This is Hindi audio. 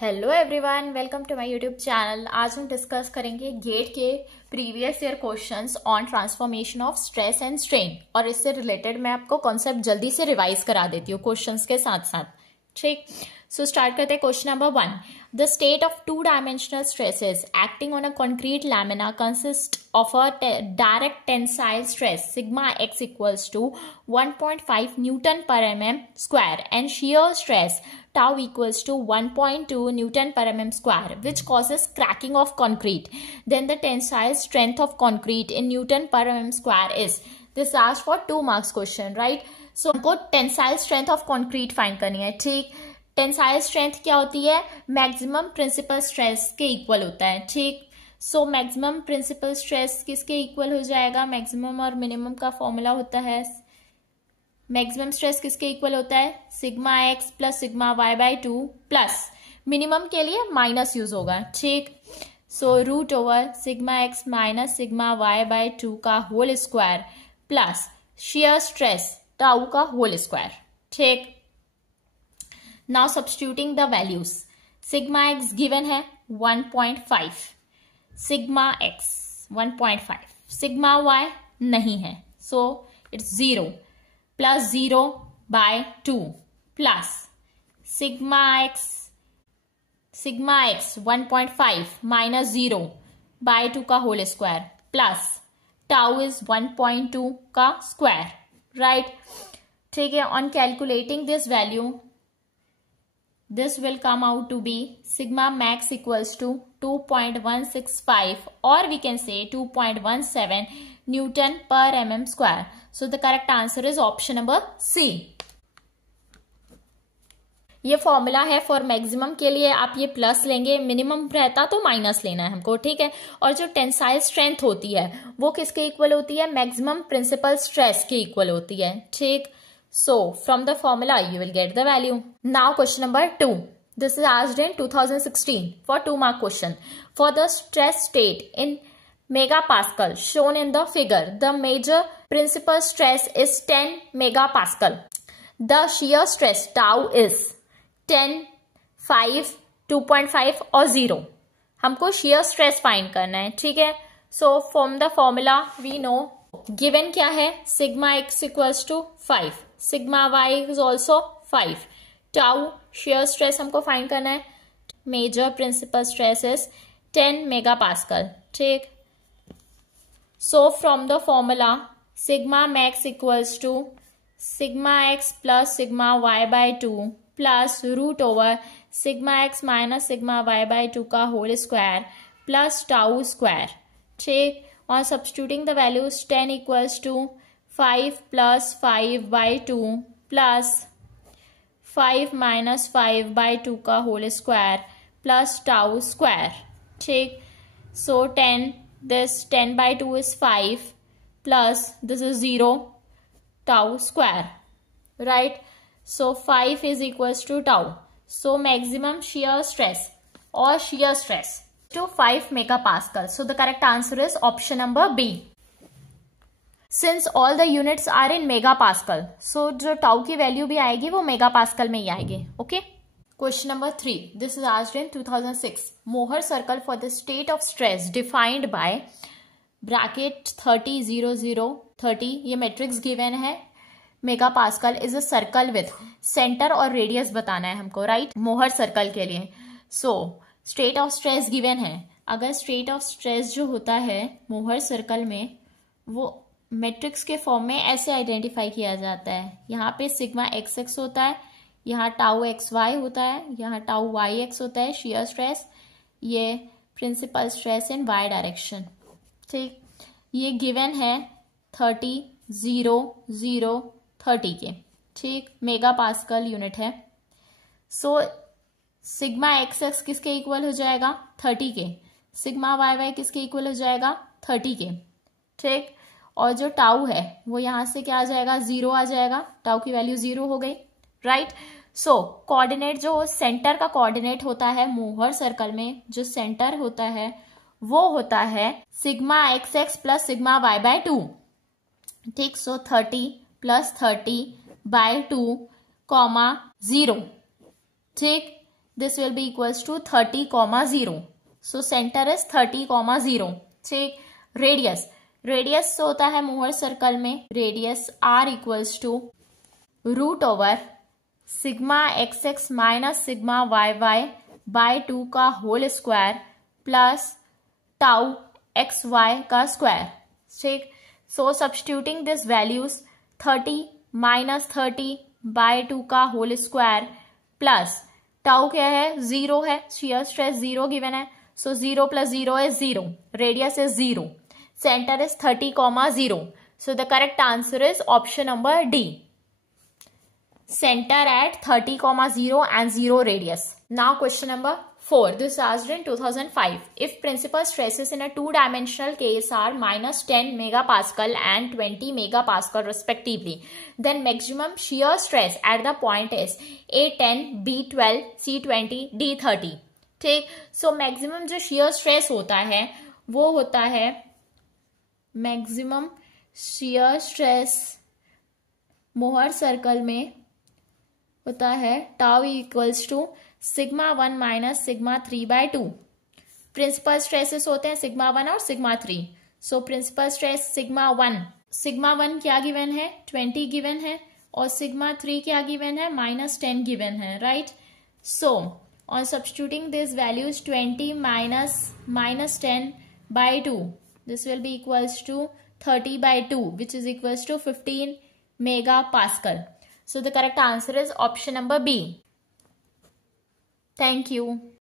Hello everyone, welcome to my YouTube channel. आज हम डिस्कस करेंगे गेट के previous year questions on transformation of stress and strain. और इससे रिलेटेड मैं आपको कॉन्सेप्ट जल्दी से रिवाइज करा देती हूँ क्वेश्चंस के साथ साथ। ठीक, सो स्टार्ट करते हैं question number 1। The state of two dimensional stresses acting on a concrete lamina consist of a direct tensile stress sigma X equals to 1.5 newton per mm square and shear stress tau equals to 1.2 Newton per mm square, which causes cracking of concrete. Then the tensile strength of concrete in Newton per mm square is. This asked for 2 marks question, right? So हमको tensile strength of concrete find करनी है। ठीक, tensile strength क्या होती है? मैक्सिमम प्रिंसिपल स्ट्रेस के इक्वल होता है। ठीक, सो मैक्सिमम प्रिंसिपल स्ट्रेस किसके इक्वल हो जाएगा? मैक्सिमम और मिनिमम का फॉर्मूला होता है, मैक्सिमम स्ट्रेस किसके इक्वल होता है? Sigma X plus sigma Y by 2 plus minimum के लिए माइनस यूज होगा। ठीक, so root over sigma X minus sigma Y by 2 का whole square plus shear stress tau का होल स्क्वायर। ठीक, now substituting the values. Sigma X given है 1.5, सिग्मा एक्स 1.5, सिग्मा वाई नहीं है, so it's 0 plus 0 by 2 plus sigma X 1.5 minus 0 by 2 का whole square plus tau is 1.2 का स्क्वायर, राइट। ठीक है, on calculating this value this will come out to be sigma max equals to 2.165 or we can say 2.17 Newton per mm square. So the correct answer is option number C. ये फॉर्मूला है फॉर मैक्सिमम के लिए, आप ये प्लस लेंगे, मिनिमम रहता तो माइनस लेना है हमको। ठीक है, और जो टेंसाइल स्ट्रेंथ होती है वो किसके इक्वल होती है? मैक्सिमम प्रिंसिपल स्ट्रेस के इक्वल होती है। ठीक, so from the formula you will get the value. Now question number 2. This is asked in 2016 for 2 mark question. For the stress state in megapascal shown in the figure, the major principal stress is 10 megapascal. The shear stress tau is 10, 5, 2.5 और 0. हमको shear stress find करना है। ठीक है, so from the formula we know given क्या है? Sigma X equals to 5, sigma Y is also 5, tau shear stress हमको फाइंड करना है, major principal stress is 10 megapascal. ठीक, so from the formula sigma max equals to sigma X plus sigma Y by 2 plus root over sigma X minus sigma Y by 2 का whole square plus tau square. ठीक, on substituting the values 10 equals to 5 plus 5 by 2 plus 5 minus 5 by 2 का whole square plus tau square. ठीक, so 10, this 10 by 2 is 5 plus this is 0 tau square, right? So 5 is equals to tau. So maximum shear stress or shear stress to 5 megapascal. So the correct answer is option number B. Since all the units are in megapascal, so जो tau की वैल्यू भी आएगी वो मेगापास्कल में ही आएगी। Okay, question number 3. This is asked in 2006. Mohr circle for the state of stress defined by bracket 30 0 0 30. ये मैट्रिक्स गिवन है। Megapascal is a circle with centre और रेडियस बताना है हमको, राइट, मोहर सर्कल के लिए। सो स्टेट ऑफ स्ट्रेस गिवन है। अगर स्टेट ऑफ स्ट्रेस जो होता है मोहर सर्कल में वो मैट्रिक्स के फॉर्म में ऐसे आइडेंटिफाई किया जाता है। यहाँ पे सिग्मा एक्स एक्स होता है, यहाँ टाउ एक्स वाई होता है, यहाँ टाउ वाई एक्स होता है शियर स्ट्रेस, ये principal stress in Y direction. ठीक, ये गिवन है 30 0 0 30 के। ठीक, मेगा पास्कल यूनिट है। सो सिग्मा एक्स एक्स किसके इक्वल हो जाएगा? 30 के। सिग्मा वाई वाई किसके इक्वल हो जाएगा? 30 के। ठीक, और जो टाउ है वो यहां से क्या आ जाएगा? 0 आ जाएगा, टाउ की वैल्यू 0 हो गई, राइट। सो कोऑर्डिनेट जो सेंटर का कोऑर्डिनेट होता है मोहर सर्कल में, जो सेंटर होता है वो होता है sigma X X plus sigma Y by 2। ठीक, सो 30 प्लस 30 बाय 2 कॉमा 0। ठीक, this will be equals to 30,0. So center is 30,0. ठीक. रेडियस होता है मोहर सर्कल में, radius r equals to root over sigma xx minus sigma yy by 2 का whole square plus tau xy का स्क्वायर. ठीक. So substituting this values 30 minus 30 by 2 का होल स्क्वायर प्लस टाउ क्या है, 0 है, शियर स्ट्रेस 0 गिवन है. सो 0 plus 0 is 0, radius is 0, centre is 30,0. So the correct answer is option number D, center at 30,0 and 0 radius. Now question number 4. This was asked in 2005. If principal stresses in a two-dimensional case are minus 10 megapascal and 20 megapascal respectively, then maximum shear stress at the point is A10, B12, C20, D30. ठीक. So maximum जो shear stress होता है वो होता है maximum shear stress Mohr circle में होता है tau equals to sigma 1 minus sigma 3 by 2. Principal stresses होते हैं सिग्मा 1 और sigma 3. So principal stress sigma 1 क्या गिवन है, 20 गिवन है, और सिग्मा 3 क्या गिवन है, -10 गिवन है, right. So on substituting this values 20 minus 10 by 2, this will be equals to 30 by 2 which is equals to 15 megapascal. So the correct answer is option number B. Thank you.